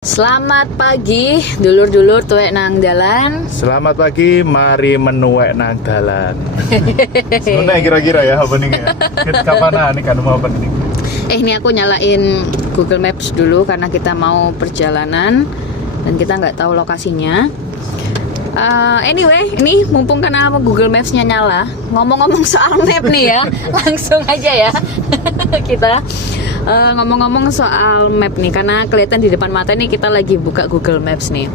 Selamat pagi, dulur-dulur tuwek nang dalan. Selamat pagi, mari menuwek nang dalan. Sebenarnya kira-kira ya openingnya. Kapan nih kan mau opening? Ini aku nyalain Google Maps dulu karena kita mau perjalanan dan kita nggak tahu lokasinya. Anyway, ini mumpung karena Google Maps-nya nyala, ngomong-ngomong soal map nih ya, langsung aja ya kita ngomong-ngomong soal map nih, karena kelihatan di depan mata nih kita lagi buka Google Maps nih.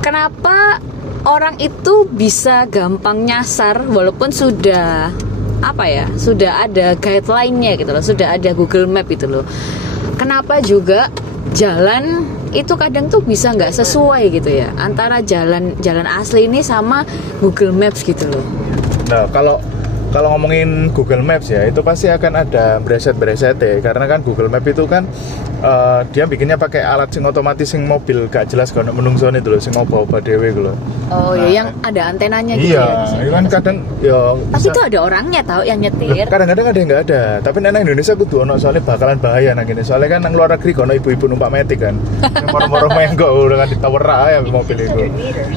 Kenapa orang itu bisa gampang nyasar walaupun sudah sudah ada guideline-nya gitu loh, sudah ada Google Map itu loh. Kenapa juga jalan itu kadang tuh bisa nggak sesuai gitu ya antara jalan asli ini sama Google Maps gitu loh. Nah, kalau ngomongin Google Maps ya, itu pasti akan ada breset-breset ya, karena kan Google Map itu kan dia bikinnya pakai alat sing otomatis sing mobil gak jelas kalau menungso itu loh, sing oba-oba dewe gitu loh. Oh nah, ya, yang ada antenanya gitu iya, ya. Iya, kan kadang ya. Tapi itu ada orangnya tahu yang nyetir. Kadang-kadang ada yang nggak ada. Tapi nang Indonesia kudu ono, soalnya bakalan bahaya nang ini. Soalnya kan nang luar negeri kono ibu-ibu numpak metik kan. Yang moro-moro menggo dengan ditawerak ya mobil itu.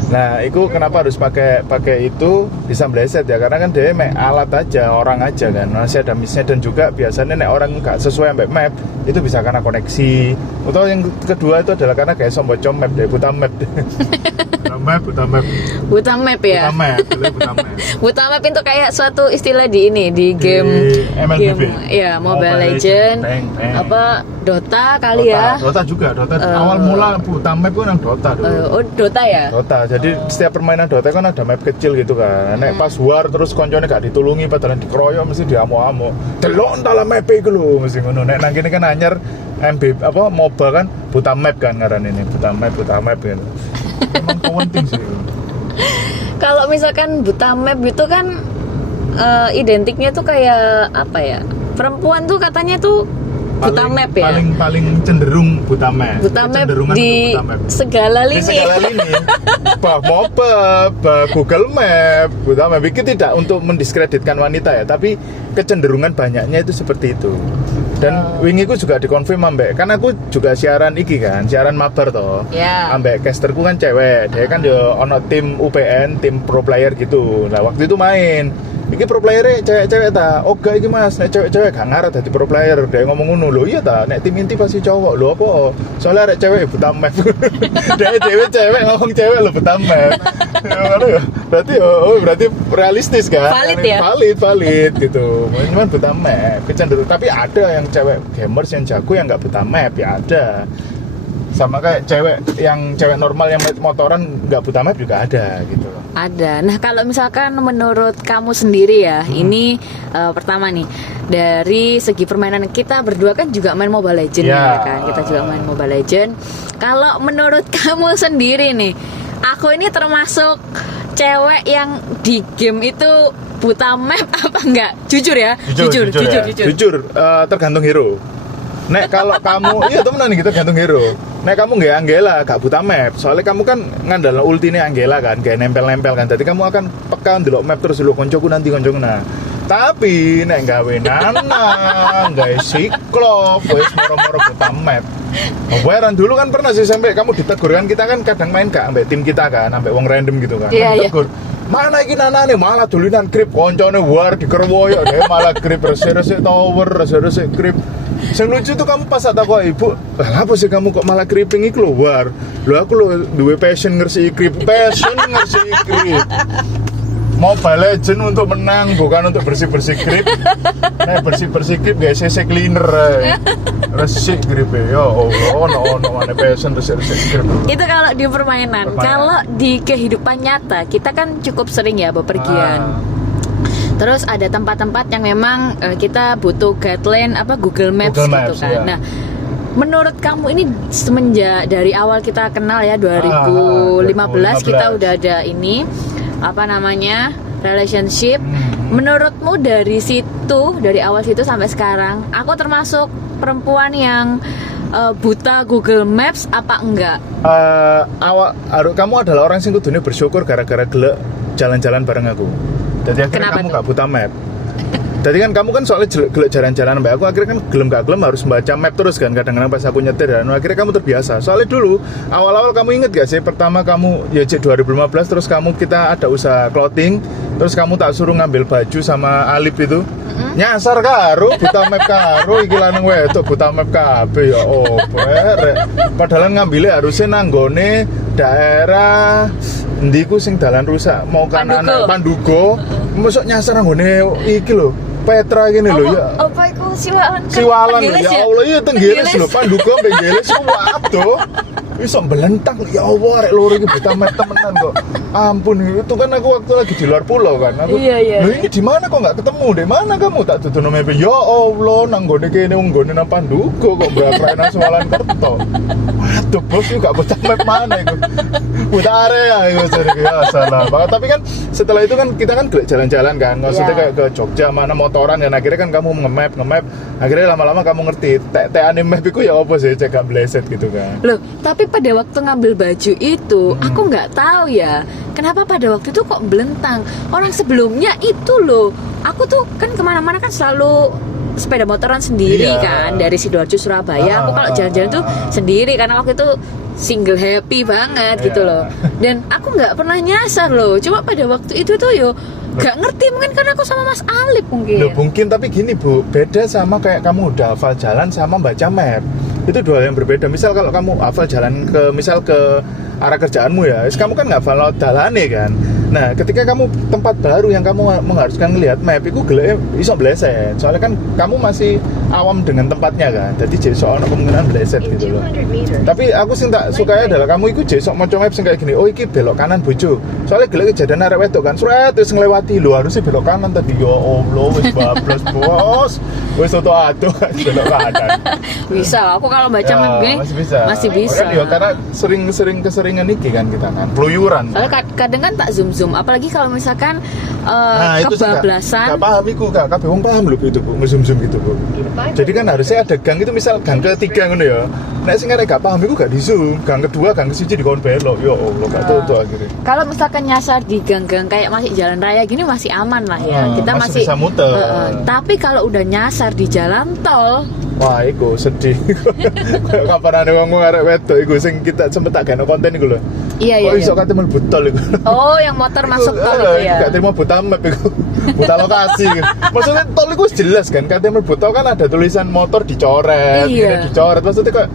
Nah, itu kenapa harus pakai itu bisa bleset ya? Karena kan dia mek alat aja, orang aja kan. Masih ada miss-nya, dan juga biasanya nek orang nggak sesuai sampai map itu bisa karena koneksi. Atau yang kedua itu adalah karena kayak sombocom map deh, buta map. Buta map ya. Buta map itu kayak suatu istilah di game MLB. Ya, Mobile Legend, apa Dota kali ya. Dota juga, awal mula buta map itu nang Dota dulu. Dota ya. Dota. Jadi setiap permainan Dota kan ada map kecil gitu kan. Nek pas war terus koncone gak ditulungi padahal dikeroyok mesti diamu-amu. Delok entahlah map iku lho mesti ngono. Nek nang kene kan anyar MB MOBA kan buta map kan ngaran ini. Buta map gitu. Emang penting sih. Kalau misalkan buta map itu kan identiknya tuh kayak apa ya? Perempuan tuh katanya tuh buta map ya. Paling cenderung buta map. Buta map di segala lini. Bah MOBA, bah Google Map, buta map itu tidak untuk mendiskreditkan wanita ya, tapi kecenderungan banyaknya itu seperti itu. Dan wingi ku juga dikonfirm ambek, karena aku juga siaran mabar toh. Yeah. Ambek casterku kan cewek, dia kan yo ono tim UPN, tim pro player gitu. Nah, waktu itu main. Iki pro player cewek-cewek ta. Oga iki Mas, nek cewek-cewek gak ngarat dadi pro player. Dia ngomong ngono lho, iya ta, nek tim inti pasti cowok lho apa? Soalnya arek cewek buta map. Dia cewek ngomong cewek lho buta map. Berarti realistis kan? Valid ya? Valid gitu. Cuman buta map, kecenderung. Tapi ada yang cewek gamers yang jago yang nggak buta map ya ada. Sama kayak cewek normal yang motoran nggak buta map juga ada gitu. Ada. Nah, kalau misalkan menurut kamu sendiri ya, ini pertama nih dari segi permainan, kita berdua kan juga main Mobile Legend ya kan. Kita juga main Mobile Legend. Kalau menurut kamu sendiri nih, aku ini termasuk cewek yang di game itu buta map apa enggak? Jujur ya. Jujur, tergantung hero. Nek kalau kamu iya temenan kita tergantung hero. Nek kamu nggak Anggela gak buta map, soalnya kamu kan ngandalin ultine Anggela kan, kayak nempel-nempel kan. Jadi kamu akan peka ndelok map terus dulu koncoku nanti. Tapi nek gawe Nana, gawe Siklop, wis moro-moro buta map. Weran dulu kan pernah sih sampai kamu ditegur kan, kita kan kadang main gak ambek tim kita kan, ambek wong random gitu kan. Ditegur. Mana iki Nana nih malah dulinan grip koncone war dikerwoyo deh malah grip resik-resik tower, resik-resik grip. Yang lucu tuh kamu pas tak kok ibu, apa sih kamu kok malah creeping iki lho war. Lho aku lho duwe passion ngersi grip. Mobile Legend untuk menang, bukan untuk bersih-bersih grip. Nah, bersih-bersih grip guys, CC cleaner. Resik grip ya. Allah, ono mana passion resik-resik grip. Itu kalau di permainan. Kalau di kehidupan nyata, kita kan cukup sering ya bepergian. Terus ada tempat-tempat yang memang kita butuh guideline Google Maps gitu kan. Ya. Nah, menurut kamu ini semenjak dari awal kita kenal ya 2015 kita udah ada ini relationship. Menurutmu dari situ, dari awal situ sampai sekarang, aku termasuk perempuan yang buta Google Maps apa enggak? Kamu adalah orang sing kudune bersyukur gara-gara gelek jalan-jalan bareng aku. Jadi akhirnya kamu gak buta map. Tadi kan kamu kan soalnya gelek jalan-jalan mbak aku, akhirnya kan gelem gak gelem harus baca map terus kan, kadang-kadang pas aku nyetir dan akhirnya kamu terbiasa. Soalnya dulu awal-awal kamu inget gak sih, pertama kamu ya 2015 terus kita ada usaha clothing, terus kamu tak suruh ngambil baju sama Alip itu, nyasar karo buta map karo iki lanang wedok buta map kabeh ya opo rek. Padahal ngambilnya harusnya nanggone daerah ndiku sing dalan rusak mau kanan Pandugo, mosok nyasar nanggone iki lho Petra gini lho ya. Apa itu Siwalan? Siwalan ya Allah, iya Tenggeles lho, Pandugo sampai Tenggeles waduh. Iso belentang ya Allah, arek loro iki buta map temenan kok. Ampun, itu kan aku waktu lagi di luar pulau kan. Aku, iya. Loh ini di mana kok nggak ketemu? Di mana kamu? Tak tutup map. Ya Allah, nang gone kene wong gone nang Pandugo kok brak-brak nang Siwalan Kerto. Waduh, bos lu gak buta map mana itu? Buta area itu jadi ya salah. Tapi kan setelah itu kan kita kan jalan-jalan kan. Maksudnya kayak ke Jogja mana motoran dan akhirnya kan kamu nge-map. Akhirnya lama-lama kamu ngerti tek-tekan map itu ya apa sih, cek gak bleset gitu kan. Loh, tapi pada waktu ngambil baju itu aku nggak tahu ya kenapa pada waktu itu kok belentang. Orang sebelumnya itu loh, aku tuh kan kemana-mana kan selalu sepeda motoran sendiri kan, dari Sidoarjo Surabaya. Aku kalau jalan-jalan tuh sendiri karena waktu itu single happy banget gitu loh. Dan aku nggak pernah nyasar loh. Cuma pada waktu itu tuh yo nggak ngerti, mungkin karena aku sama Mas Alip mungkin. Loh, mungkin, tapi gini Bu, beda sama kayak kamu udah hafal jalan sama baca map. Itu dua hal yang berbeda. Misal kalau kamu hafal jalan ke arah kerjaanmu ya, kamu kan nggak hafal jalannya kan. Nah, ketika kamu tempat baru yang kamu mengharuskan ngelihat map, itu gelek iso bleset. Soalnya kan kamu masih awam dengan tempatnya kan. Jadi jadi soal kemungkinan bleset gitu loh. Tapi aku sih tak sukanya adalah kamu ikut jadi sok maca map sing kayak gini. Oh, iki belok kanan bojo. Soalnya gelek kejadian arek wedok kan. Suret terus nglewati lho, harusnya belok kanan tadi. Ya Allah, wis bablas, Bos. Wis atuh belok kanan. Bisa, aku kalau baca map gini masih bisa. Ya, karena sering keseringan iki kan kita kan. Peluyuran. Soalnya kadang kan tak zoom, apalagi kalau misalkan kebablasan. Gak paham iku, kabeh wong paham lho itu Bu, nge-zoom gitu Bu. Jadi kan harusnya ada gang itu, misal gang ketiga ngono ya. Nek sing arek gak paham iku gak di-zoom, gang kedua, gang ke-1 dikon belok. Ya Allah, gak tahu akhirnya. Kalau misalkan nyasar di gang-gang kayak masih jalan raya gini masih aman lah ya. Kita masih bisa muter. Tapi kalau udah nyasar di jalan tol, wah, iku sedih. Kapan ada wong arek wedok iku sing kita sempet tak geno konten iku lho. Iya. Kok iso kate mlebu tol iku. Oh, yang motor masuk tol itu ya. Gak terima buta map iku. Buta lokasi. Maksudnya tol iku jelas kan, kate mlebu tol kan ada tulisan motor dicoret, iya. Dicoret. Maksudnya kok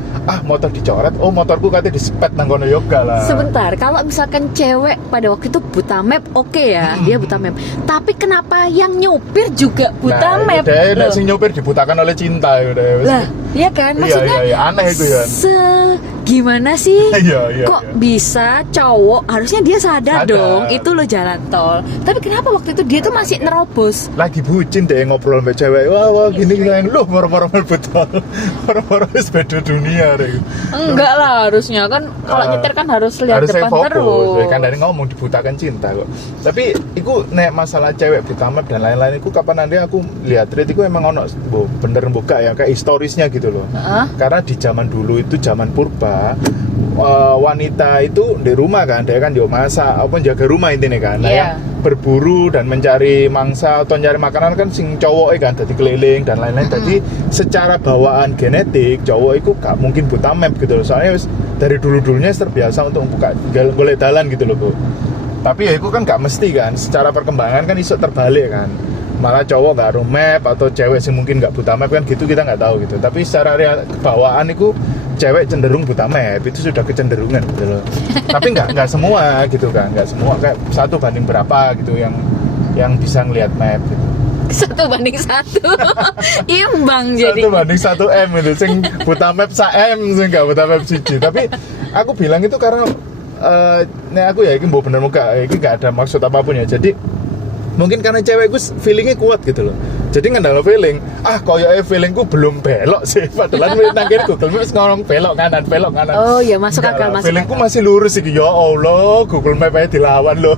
motor dicoret, oh motorku kate disepet nang kono yoga lah. Sebentar, kalau misalkan cewek pada waktu itu buta map, oke ya, dia buta map. Tapi kenapa yang nyopir juga buta map? Nah, sing nyopir dibutakan oleh cinta udah. Lah, iya kan? Maksudnya iya, aneh itu ya. Gimana sih? Iya. Kok bisa cowok, harusnya dia sadar dong, itu lo jalan tol. Tapi kenapa waktu itu dia tuh masih nerobos? Lagi bucin deh ngobrol sama cewek. Wah gini yang loh moro-moro betul. Moro-moro beda dunia deh. Enggak lah, harusnya kan kalau nyetir kan harus lihat depan fokus. terus. Kan dari ngomong dibutakan cinta kok. Tapi itu nek masalah cewek buta map dan lain-lain itu kapan nanti aku lihat itu emang ono bener buka ya kayak historisnya gitu loh. Karena di zaman dulu itu zaman purba, wanita itu di rumah kan, dia kan masak apa jaga rumah intinya kan. Nah, yang berburu dan mencari mangsa atau mencari makanan kan sing cowok kan, jadi keliling dan lain-lain. Jadi secara bawaan genetik cowok itu gak mungkin buta map gitu loh. Soalnya dari dulu-dulunya terbiasa untuk buka golek dalan gitu loh Bu. Tapi ya itu kan gak mesti kan, secara perkembangan kan iso terbalik kan. Malah cowok gak ada map atau cewek sih mungkin gak buta map kan gitu, kita gak tahu gitu. Tapi secara kebawaan itu cewek cenderung buta map, itu sudah kecenderungan gitu loh. Tapi nggak semua gitu kan, nggak semua, kayak 1 banding berapa gitu yang bisa ngelihat map gitu. 1 banding 1 imbang jadi 1 banding 1 M itu sing buta map sa-M sing nggak buta map siji. Tapi aku bilang itu karena aku ya ini mau bener muka ini nggak ada maksud apapun ya. Jadi mungkin karena cewekku feelingnya kuat gitu loh. Jadi ngandalo feeling, koyoke feelingku belum belok sih. Padahal nang kene Google Maps ngomong belok kanan. Oh iya, masuk akal, masuk feelingku masih lurus iki. Ya Allah, Google Maps aja dilawan loh.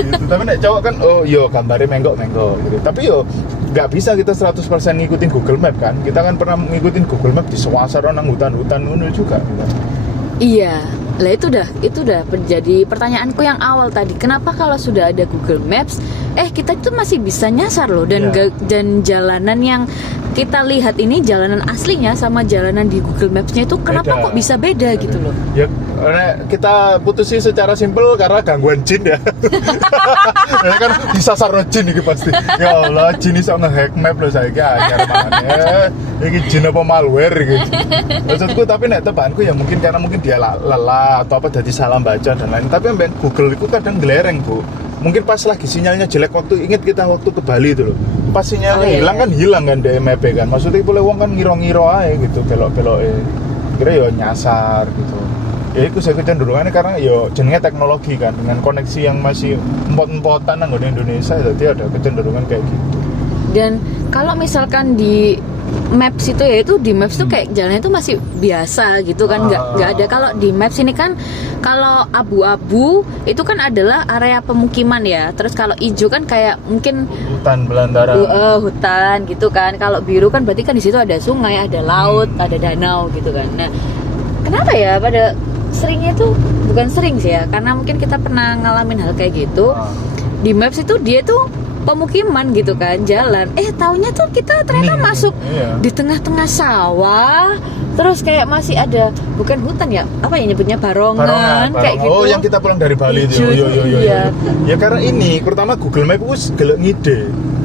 Gitu. Tapi nek cowok kan, oh iya gambarnya menggok gitu. Tapi yo nggak bisa kita 100% ngikutin Google Maps kan. Kita kan pernah ngikutin Google Maps di sewasara nang hutan-hutan ngono juga gitu. Iya, lah itu udah menjadi pertanyaanku yang awal tadi. Kenapa kalau sudah ada Google Maps, kita itu masih bisa nyasar loh, dan Iya. dan jalanan yang kita lihat ini jalanan aslinya sama jalanan di Google Maps-nya itu kenapa Beda. kok bisa beda gitu loh? Ya, kita putusin secara simpel karena gangguan jin ya. Ya kan disasar jin iki pasti. Ya Allah, jin iso nge-hack map lho saiki anyar maneh. Iki jin apa malware gitu. Maksudku tapi nek tebakanku ya mungkin karena mungkin dia lelah atau apa jadi salah baca dan lain. Tapi ambek Google itu kadang gelereng, Bu. Mungkin pas lagi sinyalnya jelek ingat kita waktu ke Bali itu loh. Pas sinyalnya hilang kan hilang kan di map kan. Maksudnya boleh wong kan ngiro-ngiro aja gitu belok-belok kira ya nyasar gitu. Ya itu saya kecenderungannya karena ya jenenge teknologi kan dengan koneksi yang masih empot-empotan nang di Indonesia jadi ada kecenderungan kayak gitu. Dan kalau misalkan di Maps itu ya itu di Maps tuh kayak jalannya itu masih biasa gitu kan, nggak ada. Kalau di Maps ini kan kalau abu-abu itu kan adalah area pemukiman ya, terus kalau hijau kan kayak mungkin Hutan belantara. Hutan gitu kan. Kalau biru kan berarti kan di situ ada sungai, ada laut, ada danau gitu kan. Nah, kenapa ya pada seringnya tuh, bukan sering sih ya, karena mungkin kita pernah ngalamin hal kayak gitu. Di Maps itu dia tuh pemukiman gitu kan, jalan. Taunya tuh kita ternyata masuk di tengah-tengah sawah. Terus kayak masih ada, bukan hutan ya, apa ya nyebutnya, barongan. Kayak gitu. Oh, yang kita pulang dari Bali itu. Iya. Ya karena ini pertama Google Map itu gelek ngide.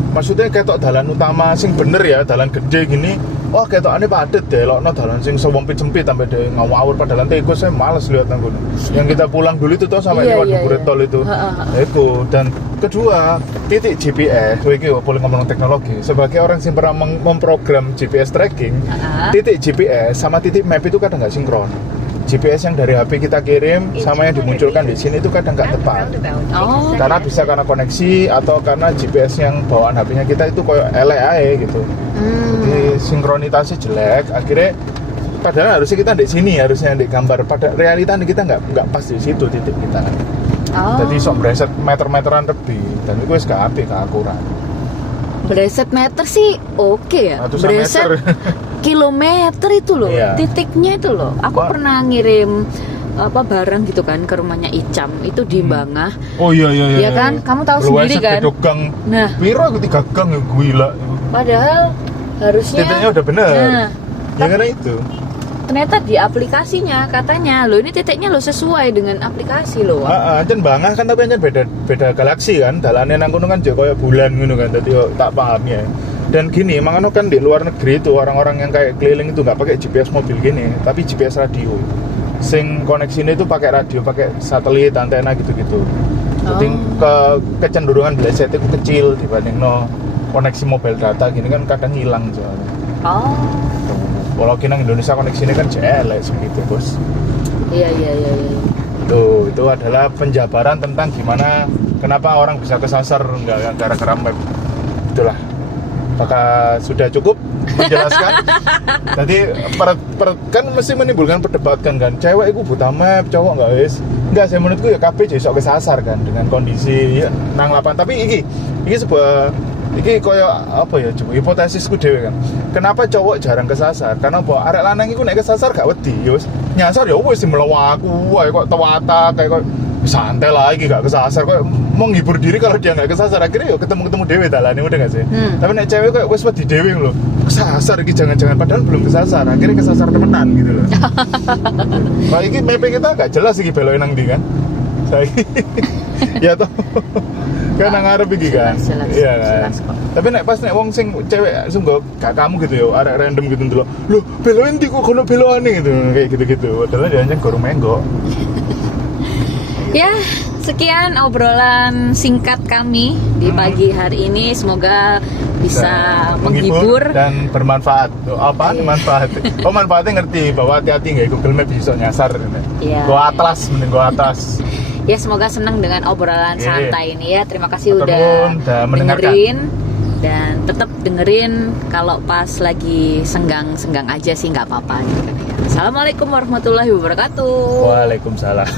Maksudnya ketok dalan utama sing bener ya, dalan gede gini. Wah, ketokane padet deh, lokno dalan sing sempit-sempit sampai de ngawur padahal teko saya males lihat nang kono. Yang kita pulang dulu itu tuh sampai lewat di tol itu. Itu. Dan kedua, titik GPS, iki boleh ngomong teknologi. Sebagai orang yang pernah memprogram GPS tracking, titik GPS sama titik map itu kadang nggak sinkron. GPS yang dari HP kita kirim sama yang dimunculkan di sini itu kadang nggak tepat. Karena bisa karena koneksi atau karena GPS yang bawaan HP-nya kita itu kayak LAE gitu. Jadi sinkronitasnya jelek. Akhirnya padahal harusnya kita di sini, harusnya di gambar. Pada realita kita nggak pas di situ titik kita kan. Jadi sok breset meter-meteran lebih dan itu wis gak apik, gak akurat. Breset meter sih oke ya. Ratusan Breset meter. kilometer itu loh, Iya. titiknya itu loh. Aku pernah ngirim barang gitu kan ke rumahnya Icam itu di Bangah. Oh iya. Iya kan? Kamu tahu sendiri kan? Gang. Nah, Piro aku 3 gang ya gila. padahal harusnya Titiknya udah bener. Nah, Ya karena itu. ternyata di aplikasinya katanya lo ini titiknya lo sesuai dengan aplikasi lo. Jan Bangah kan tapi aja beda galaksi kan. Dalane nang kono kan kayak bulan ngono kan. Dadi tak paham ya. Dan gini, makanya kan di luar negeri itu orang-orang yang kayak keliling itu nggak pakai GPS mobil gini, tapi GPS radio. Sing koneksinya itu pakai radio, pakai satelit, antena gitu-gitu. Jadi kecenderungan bleset itu kecil dibanding koneksi mobile data gini kan kadang hilang soalnya. Walau nang Indonesia koneksinya kan jelek segitu bos. Iya. Tuh, itu adalah penjabaran tentang gimana kenapa orang bisa kesasar nggak gara-gara map. Itulah. Apakah sudah cukup menjelaskan? Tadi kan mesti menimbulkan perdebatan kan. Cewek itu buta map, cowok nggak wis. Enggak, saya menurutku ya kabeh jadi sok kesasar kan dengan kondisi ya, nang lapan. Tapi iki sebuah koyo apa ya coba hipotesisku dhewe kan. Kenapa cowok jarang kesasar? Karena apa? Arek lanang iku nek kesasar gak wedi, ya wis nyasar ya wis melawaku wae kok tewata kayak santai lah iki gak kesasar kok mau ngibur diri kalau dia gak kesasar akhirnya ya ketemu dhewe dalane udah gak sih? Tapi nek cewek kok wis wedi dhewe lho. Kesasar iki jangan-jangan padahal belum kesasar, akhirnya kesasar temenan gitu loh. Nah iki map kita gak jelas iki beloke nang ndi kan? Saiki ya toh. Kan nang ngarep iki kan. Iya kan. Tapi nek pas nek wong sing cewek sungguh gak kamu gitu ya, arek random gitu ndelok. Loh, beloke ndi kok kono belokane gitu. Kayak gitu-gitu. Padahal dia gorong menggok. Ya, sekian obrolan singkat kami di pagi hari ini. Semoga bisa menghibur dan bermanfaat. Apaan manfaat? Oh, manfaatnya ngerti bahwa hati-hati nggak Google Maps bisa nyasar. Iya. Gua atas. Ya, semoga senang dengan obrolan santai ini ya. Terima kasih udah dengerin dan tetap dengerin kalau pas lagi senggang aja sih nggak apa-apa gitu kan ya. Assalamualaikum warahmatullahi wabarakatuh. Waalaikumsalam.